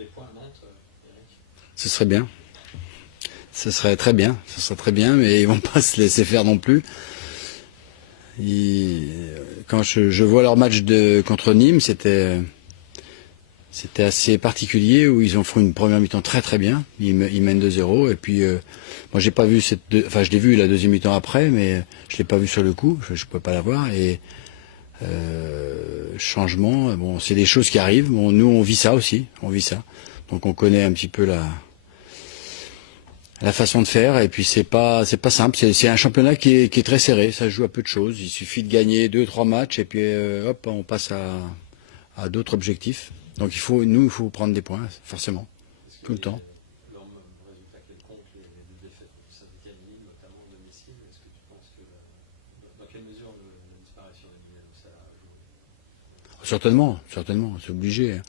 des points à Nantes, Eric? Ce serait bien. Ce serait très bien. Ce serait très bien, mais ils vont pas se laisser faire non plus. Quand je vois leur match contre Nîmes, c'était assez particulier où ils ont fait une première mi-temps très très bien. Ils mènent 2-0 et puis moi j'ai pas vu enfin je l'ai vu la deuxième mi-temps après, mais je l'ai pas vu sur le coup. Je pouvais pas la voir et changement. Bon, c'est des choses qui arrivent. Bon, nous on vit ça aussi, on vit ça. Donc on connaît un petit peu la façon de faire et puis c'est pas simple. C'est un championnat qui est très serré. Ça se joue à peu de choses. Il suffit de gagner 2-3 matchs et puis hop on passe à d'autres objectifs. Donc il faut prendre des points, forcément, tout le temps. Leur résultat quelconque, les deux défaites contre Saint-Étienne et Nîmes, notamment de domicile, est-ce que tu penses que dans quelle mesure la disparition d'Emiliano Sala a joué? Certainement, c'est obligé. Hein.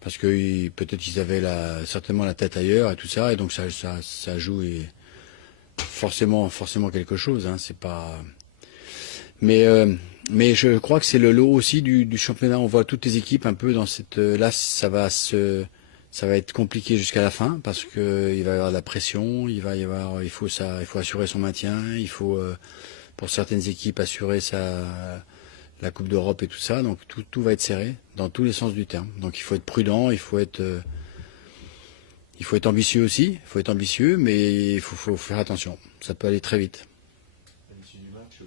Parce que peut-être qu'ils avaient certainement la tête ailleurs et tout ça, et donc ça joue forcément quelque chose. Hein, c'est pas. Mais je crois que c'est le lot aussi du championnat. On voit toutes les équipes un peu dans cette. Là, ça va être compliqué jusqu'à la fin parce que il va y avoir de la pression, il faut assurer son maintien, il faut pour certaines équipes assurer la Coupe d'Europe et tout ça. Donc tout va être serré dans tous les sens du terme. Donc il faut être prudent, il faut être ambitieux aussi. Il faut être ambitieux, mais il faut faire attention. Ça peut aller très vite. À l'issue du match, de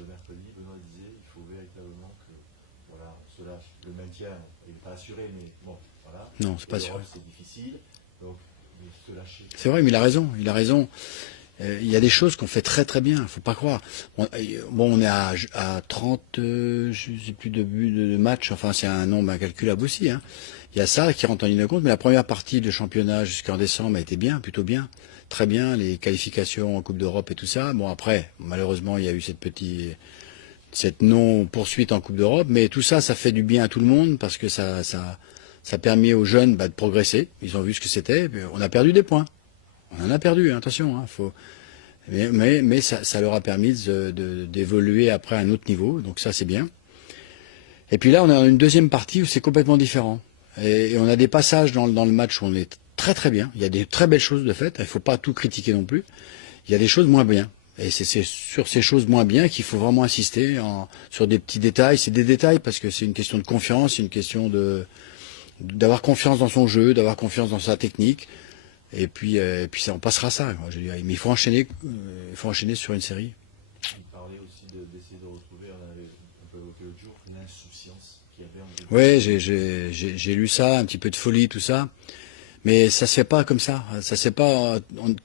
mercredi, Benoît disait il faut véritablement que voilà, on se lâche. Le maintien n'est pas assuré, mais bon, voilà. Non, c'est pas sûr. C'est difficile, donc se lâcher. C'est vrai, mais il a raison. Il y a des choses qu'on fait très très bien, faut pas croire. Bon, on est à 30, je sais plus de buts de match, enfin c'est un nombre incalculable aussi. Hein. Il y a ça qui rentre en ligne de compte, mais la première partie de championnat jusqu'en décembre a été bien, plutôt bien, très bien, les qualifications en Coupe d'Europe et tout ça. Bon après, malheureusement il y a eu cette non-poursuite en Coupe d'Europe, mais tout ça, ça fait du bien à tout le monde parce que ça permet aux jeunes de progresser. Ils ont vu ce que c'était, on a perdu des points. On en a perdu, hein, attention. Hein, mais ça leur a permis d'évoluer après à un autre niveau, donc ça c'est bien. Et puis là, on a une deuxième partie où c'est complètement différent. Et on a des passages dans le match où on est très très bien. Il y a des très belles choses de fait, il ne faut pas tout critiquer non plus. Il y a des choses moins bien. Et c'est sur ces choses moins bien qu'il faut vraiment insister, sur des petits détails. C'est des détails parce que c'est une question de confiance, c'est une question d'avoir confiance dans son jeu, d'avoir confiance dans sa technique. Et puis ça, on passera ça. Quoi, je dirais. Mais il faut enchaîner sur une série. Il parlait aussi d'essayer de retrouver, on avait un peu évoqué l'autre jour, l'insouciance qu'il y avait en début. Oui, j'ai lu ça, un petit peu de folie, tout ça. Mais ça se fait pas comme ça. Ça se fait pas.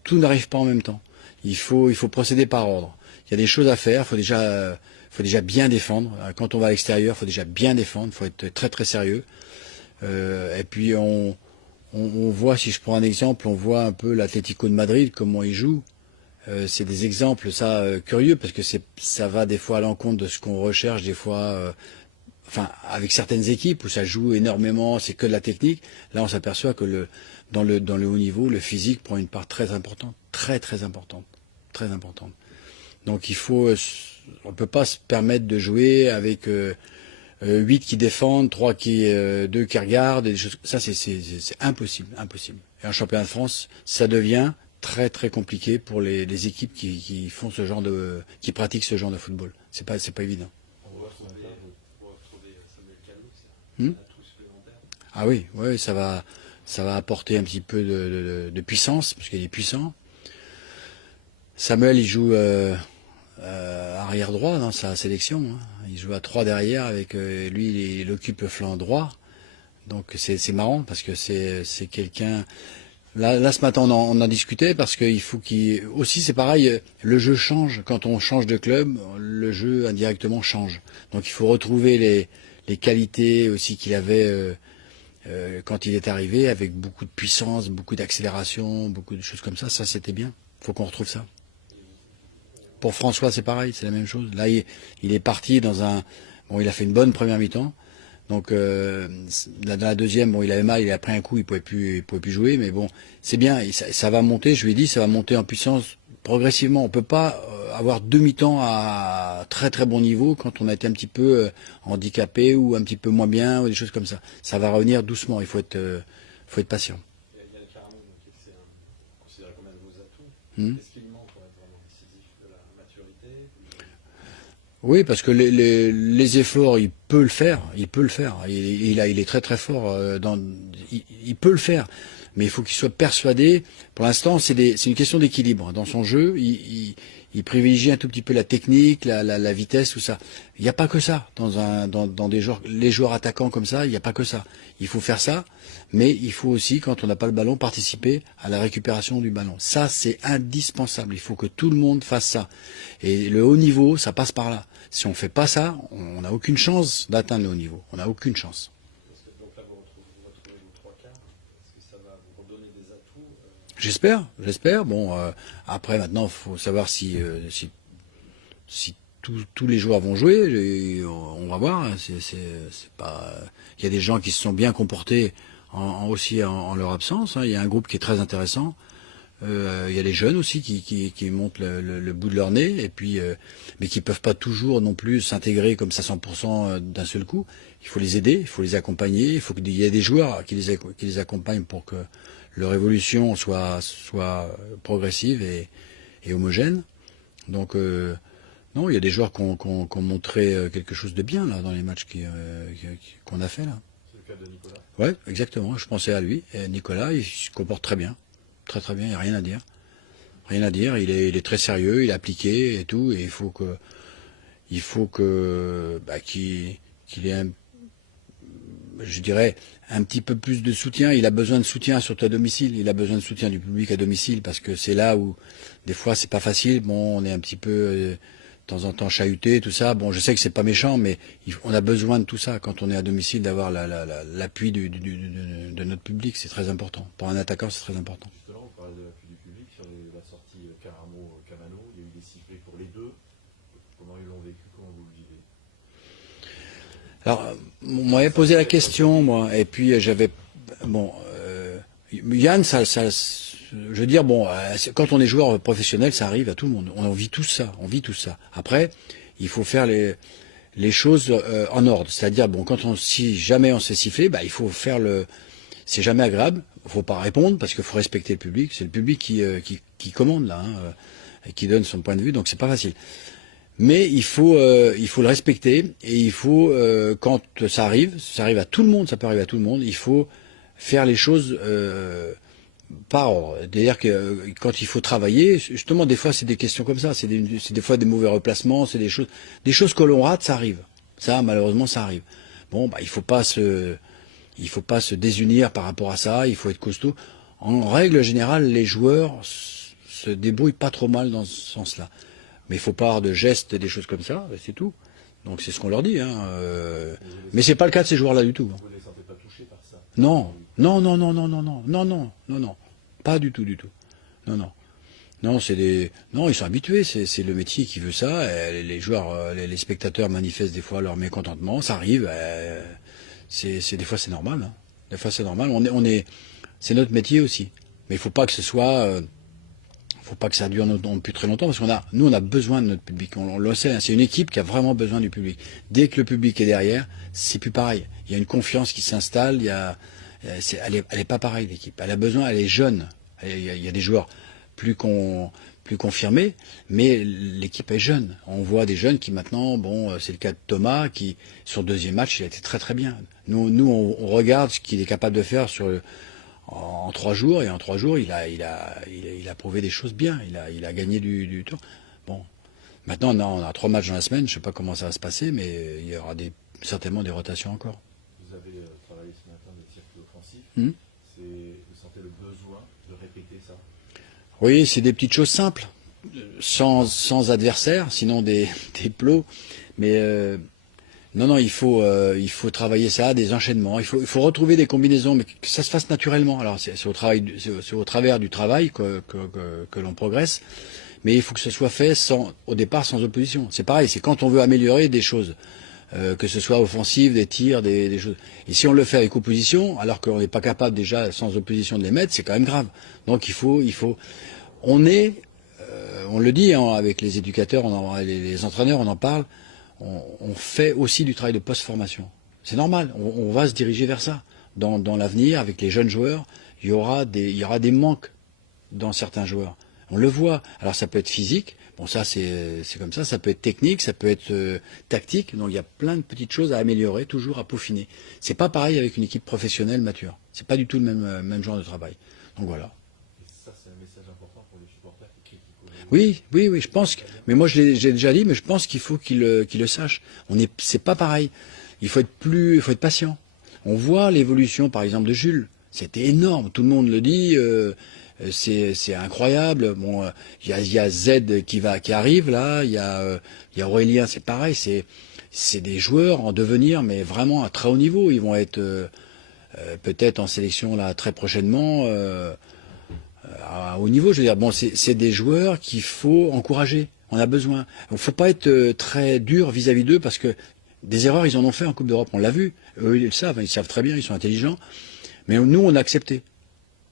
Tout n'arrive pas en même temps. Il faut procéder par ordre. Il y a des choses à faire. Faut déjà bien défendre. Quand on va à l'extérieur, faut déjà bien défendre. Faut être très très sérieux. Et puis on voit, si je prends un exemple, on voit un peu l'Atlético de Madrid, comment il joue. C'est des exemples, ça, curieux, parce que ça va des fois à l'encontre de ce qu'on recherche, des fois, enfin, avec certaines équipes où ça joue énormément, c'est que de la technique. Là, on s'aperçoit que dans le haut niveau, le physique prend une part très importante, très très importante, très importante. Donc on peut pas se permettre de jouer avec 8 qui défendent, 2 qui regardent, et des choses. Ça, c'est impossible. Et en championnat de France, ça devient très très compliqué pour les équipes qui pratiquent ce genre de football. C'est pas évident. On va retrouver Samuel Kalou, c'est un atout supplémentaire. Ah oui, ça va apporter un petit peu de puissance, parce qu'il est puissant. Samuel, il joue arrière droit dans sa sélection. Hein. Il joue à 3 derrière avec lui, il occupe le flanc droit. Donc c'est marrant parce que c'est quelqu'un. Là ce matin on en discutait parce qu'il faut aussi c'est pareil, le jeu change quand on change de club, le jeu indirectement change. Donc il faut retrouver les qualités aussi qu'il avait quand il est arrivé avec beaucoup de puissance, beaucoup d'accélération, beaucoup de choses comme ça. Ça c'était bien. Il faut qu'on retrouve ça. Pour François, c'est pareil, c'est la même chose. Là, il est parti il a fait une bonne première mi-temps. Donc, dans la deuxième, il avait mal, il a pris un coup, il pouvait plus jouer. Mais bon, c'est bien, ça va monter. Je lui ai dit, ça va monter en puissance progressivement. On peut pas avoir 2 mi-temps à très très bon niveau quand on a été un petit peu handicapé ou un petit peu moins bien ou des choses comme ça. Ça va revenir doucement. Il faut être faut être patient. Il y a le Caramon, qui est considéré comme un de vos atouts. Hmm. Qu'est-ce qui lui manque pour être vraiment décisif? De la maturité? Oui, parce que les efforts, il peut le faire. Il peut le faire. Il est très très fort. Il peut le faire. Mais il faut qu'il soit persuadé. Pour l'instant, c'est une question d'équilibre. Dans son jeu, il privilégie un tout petit peu la technique, la vitesse, tout ça. Il n'y a pas que ça. Dans les joueurs attaquants comme ça, il n'y a pas que ça. Il faut faire ça, mais il faut aussi, quand on n'a pas le ballon, participer à la récupération du ballon. Ça, c'est indispensable. Il faut que tout le monde fasse ça. Et le haut niveau, ça passe par là. Si on ne fait pas ça, on n'a aucune chance d'atteindre le haut niveau. On n'a aucune chance. Donc là, vous retrouvez vos trois quarts. Est-ce que ça va vous redonner des atouts? J'espère. Bon, après, maintenant, il faut savoir si tous les joueurs vont jouer. Et on va voir. C'est pas. Il y a des gens qui se sont bien comportés aussi en leur absence. Hein. Il y a un groupe qui est très intéressant. Il y a les jeunes aussi qui montent le bout de leur nez, et puis mais qui peuvent pas toujours non plus s'intégrer comme ça 100% d'un seul coup. Il faut les aider, il faut les accompagner, il faut qu'il y ait des joueurs qui les accompagnent pour que leur évolution soit progressive et homogène. Donc non, il y a des joueurs qui ont montré quelque chose de bien là dans les matchs qu'on a fait là. C'est le cas de Nicolas. Ouais, exactement. Je pensais à lui. Et Nicolas, il se comporte très bien. Très très bien, il n'y a rien à dire. Rien à dire, il est très sérieux, il est appliqué et tout, et il faut que qu'il ait je dirais, un petit peu plus de soutien. Il a besoin de soutien surtout à domicile, il a besoin de soutien du public à domicile, parce que c'est là où, des fois, c'est pas facile. Bon, on est un petit peu, de temps en temps, chahuté, tout ça. Bon, je sais que c'est pas méchant, mais on a besoin de tout ça quand on est à domicile, d'avoir l'appui de notre public, c'est très important. Pour un attaquant, c'est très important. Justement, vous parlez de l'appui du public sur la sortie Caramo-Camano. Il y a eu des sifflets pour les deux. Comment ils l'ont vécu? Comment vous le vivez? Alors, on m'avait posé la question, moi, et puis j'avais... Bon, Yann, je veux dire, bon, quand on est joueur professionnel, ça arrive à tout le monde. On vit tout ça, Après, il faut faire les choses en ordre. C'est-à-dire, bon, si jamais on s'est sifflé, il faut faire c'est jamais agréable. Il faut pas répondre parce qu'il faut respecter le public. C'est le public qui commande là, et qui donne son point de vue, donc c'est pas facile. Mais il faut le respecter, et il faut, quand ça arrive à tout le monde, ça peut arriver à tout le monde, il faut faire les choses par ordre. C'est-à-dire que quand il faut travailler, justement, des fois c'est des questions comme ça, c'est des fois des mauvais replacements, c'est des choses que l'on rate, ça arrive. Ça, malheureusement, ça arrive. Bon, il faut pas se désunir par rapport à ça, il faut être costaud. En règle générale, les joueurs se débrouillent pas trop mal dans ce sens-là. Mais il faut pas avoir de gestes, des choses comme ça, c'est tout. Donc c'est ce qu'on leur dit. Mais c'est pas le cas de ces joueurs-là du tout. Vous ne les sentez pas touchés par ça? Non, pas du tout. Non, ils sont habitués. C'est le métier qui veut ça. Les joueurs, les spectateurs manifestent des fois leur mécontentement. Ça arrive. Des fois c'est normal. Hein. Des fois c'est normal. C'est notre métier aussi. Mais il faut pas que ce soit. Faut pas que ça dure non plus très longtemps, parce nous on a besoin de notre public, on le sait, hein, c'est une équipe qui a vraiment besoin du public. Dès que le public est derrière, c'est plus pareil. Il y a une confiance qui s'installe, elle est pas pareille l'équipe. Elle a besoin, elle est jeune. Il y a des joueurs plus confirmés, mais l'équipe est jeune. On voit des jeunes qui maintenant, bon, c'est le cas de Thomas, qui sur le deuxième match, il a été très très bien. Nous on regarde ce qu'il est capable de faire en 3 jours, et en 3 jours, il a prouvé des choses bien. Il a gagné du temps. Bon, maintenant, on a 3 matchs dans la semaine. Je sais pas comment ça va se passer, mais il y aura certainement des rotations encore. Vous avez travaillé ce matin des circuits offensifs. Vous sentez le besoin de répéter ça? Oui, c'est des petites choses simples, sans adversaire, sinon des plots. Mais non, il faut travailler ça, des enchaînements. Il faut retrouver des combinaisons, mais que ça se fasse naturellement. Alors c'est au travers du travail que l'on progresse, mais il faut que ce soit fait au départ sans opposition. C'est pareil, c'est quand on veut améliorer des choses, que ce soit offensive, des tirs, des choses. Et si on le fait avec opposition, alors qu'on n'est pas capable déjà sans opposition de les mettre, c'est quand même grave. Donc on le dit hein, avec les éducateurs, les entraîneurs, on en parle. On fait aussi du travail de post-formation. C'est normal, on va se diriger vers ça. dans l'avenir, avec les jeunes joueurs, il y aura des manques dans certains joueurs. On le voit. Alors ça peut être physique, bon ça c'est comme ça peut être technique, ça peut être tactique, donc il y a plein de petites choses à améliorer, toujours à peaufiner. C'est pas pareil avec une équipe professionnelle mature. C'est pas du tout le même genre de travail. Donc voilà. Et ça, c'est un message important pour les supporters qui critiquent. Oui, je pense que, mais moi j'ai déjà dit, mais je pense qu'il faut qu'ils le sachent. C'est pas pareil. Il faut être patient. On voit l'évolution, par exemple, de Jules. C'était énorme. Tout le monde le dit. C'est incroyable. Bon, il y a Z qui arrive là. Il y a Aurélien. C'est pareil. C'est des joueurs en devenir, mais vraiment à très haut niveau. Ils vont être peut-être en sélection là très prochainement. À haut niveau, je veux dire, bon, c'est des joueurs qu'il faut encourager. On a besoin. Il ne faut pas être très dur vis-à-vis d'eux parce que des erreurs, ils en ont fait en Coupe d'Europe. On l'a vu. Eux, ils savent très bien, ils sont intelligents. Mais nous, on a accepté.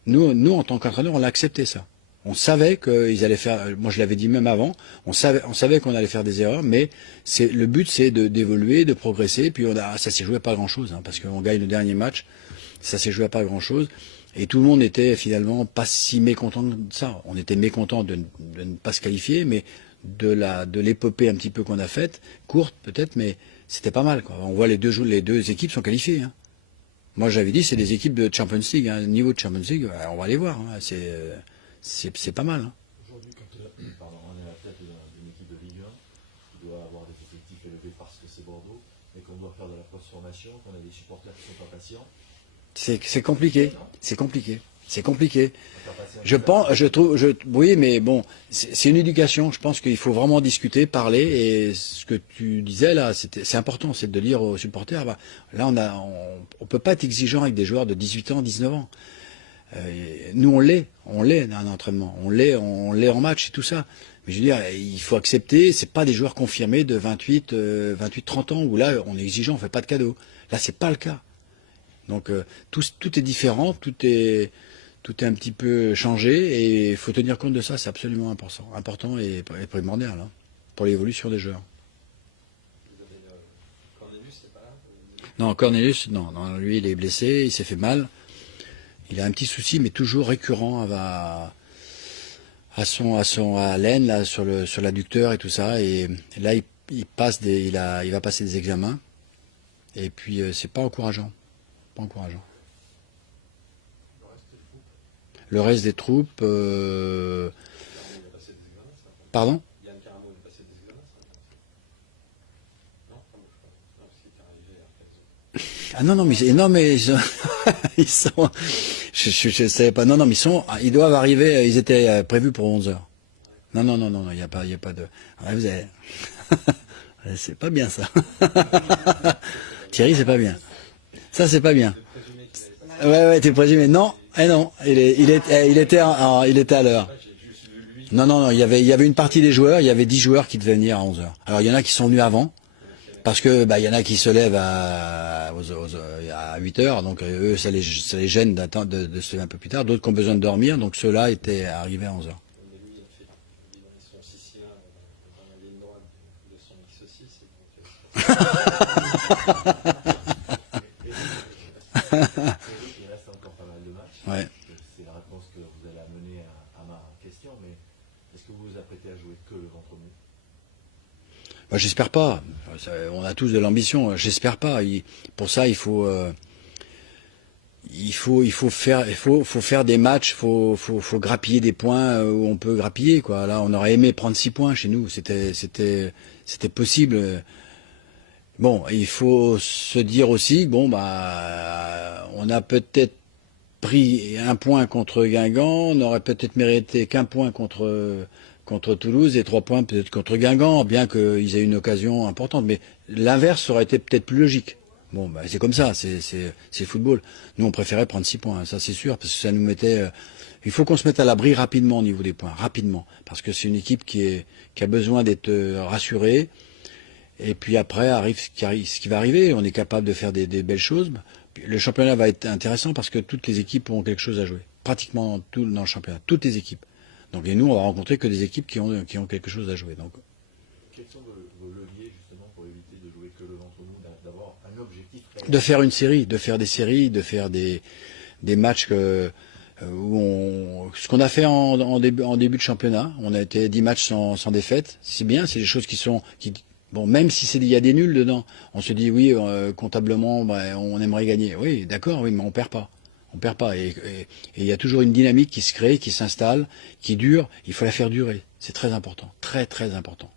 Nous, en tant qu'entraîneur, on a accepté ça. On savait qu'ils allaient faire. Moi, je l'avais dit même avant. On savait qu'on allait faire des erreurs, mais le but, c'est d'évoluer, de progresser. Puis ça s'est joué à pas grand-chose, hein, parce qu'on gagne le dernier match. Ça s'est joué à pas grand-chose. Et tout le monde était finalement pas si mécontent de ça. On était mécontent de ne pas se qualifier, mais de l'épopée un petit peu qu'on a faite, courte peut-être, mais c'était pas mal, quoi. On voit les deux équipes sont qualifiées. Hein. Moi j'avais dit c'est des équipes de Champions League, hein. Niveau de Champions League, on va les voir. Hein. C'est pas mal. Hein. Aujourd'hui, quand on est à la tête d'une équipe de Ligue 1, qui doit avoir des effectifs élevés parce que c'est Bordeaux, mais qu'on doit faire de la transformation, qu'on a des supporters qui sont pas patients. C'est compliqué. C'est compliqué. C'est compliqué. Oui, mais bon, c'est une éducation. Je pense qu'il faut vraiment discuter, parler. Et ce que tu disais là, c'est important, c'est de dire aux supporters. Bah, là, on peut pas être exigeant avec des joueurs de 18 ans, 19 ans. Nous, on l'est dans un entraînement. On l'est en match et tout ça. Mais je veux dire, il faut accepter. C'est pas des joueurs confirmés de 28, 30 ans où là, on est exigeant, on fait pas de cadeaux. Là, c'est pas le cas. Donc tout est différent, tout est un petit peu changé et il faut tenir compte de ça, c'est absolument important et primordial hein, pour l'évolution des joueurs. Vous avez Cornelius, c'est pas là Non, Cornelius, non, lui il est blessé, il s'est fait mal. Il a un petit souci, mais toujours récurrent à l'aine, là, sur l'adducteur et tout ça. Et là, il va passer des examens. Et puis c'est pas encourageant. Pas encourageant. Le reste des troupes. Pardon ? Yann Caramo est passé des examens, ça ? Non, pas moi, je crois. Non, parce qu'il est arrivé après. Ah non, mais ils sont. Je savais pas. Non, mais ils doivent arriver. Ils étaient prévus pour 11h. Non, il y a pas de. Ah, vous avez. C'est pas bien ça. Thierry, c'est pas bien. Ça, c'est pas bien. Ouais, t'es présumé. Non, il était à l'heure. Non, il y avait une partie des joueurs, il y avait 10 joueurs qui devaient venir à 11h. Alors, il y en a qui sont venus avant, parce que, il y en a qui se lèvent à 8h, donc eux, ça les gêne d'attendre, de se lever un peu plus tard. D'autres qui ont besoin de dormir, donc ceux-là étaient arrivés à 11h. Son sicilien dans la ligne droite de son X6. Il reste encore pas mal de matchs. Ouais. C'est la réponse que vous allez amener à ma question, mais est-ce que vous vous apprêtez à jouer que le ventre mou ? J'espère pas. On a tous de l'ambition. J'espère pas. Pour ça, il faut faire des matchs. Faut grappiller des points où on peut grappiller, quoi. Là, on aurait aimé prendre 6 points chez nous. C'était possible. Bon, il faut se dire aussi, on a peut-être pris 1 point contre Guingamp, on aurait peut-être mérité qu'1 point contre Toulouse et 3 points peut-être contre Guingamp, bien qu'ils aient une occasion importante. Mais l'inverse aurait été peut-être plus logique. Bon, c'est comme ça, c'est le football. Nous, on préférait prendre 6 points, ça c'est sûr, parce que ça nous mettait. Il faut qu'on se mette à l'abri rapidement au niveau des points, rapidement, parce que c'est une équipe qui a besoin d'être rassurée. Et puis après arrive ce qui va arriver. On est capable de faire des belles choses. Le championnat va être intéressant parce que toutes les équipes ont quelque chose à jouer. Pratiquement tout dans le championnat. Toutes les équipes. Donc, et nous, on va rencontrer que des équipes qui ont quelque chose à jouer. Donc. Quels sont vos leviers justement pour éviter de jouer que le ventre mou, d'avoir un objectif réel ? de faire une série, de faire des séries, de faire des matchs où ce qu'on a fait en début de championnat, on a été 10 matchs sans défaite. C'est bien, c'est des choses bon, même si il y a des nuls dedans, on se dit oui, comptablement, on aimerait gagner. Oui, d'accord, oui, mais on perd pas. On perd pas. Et il y a toujours une dynamique qui se crée, qui s'installe, qui dure. Il faut la faire durer. C'est très important, très très important.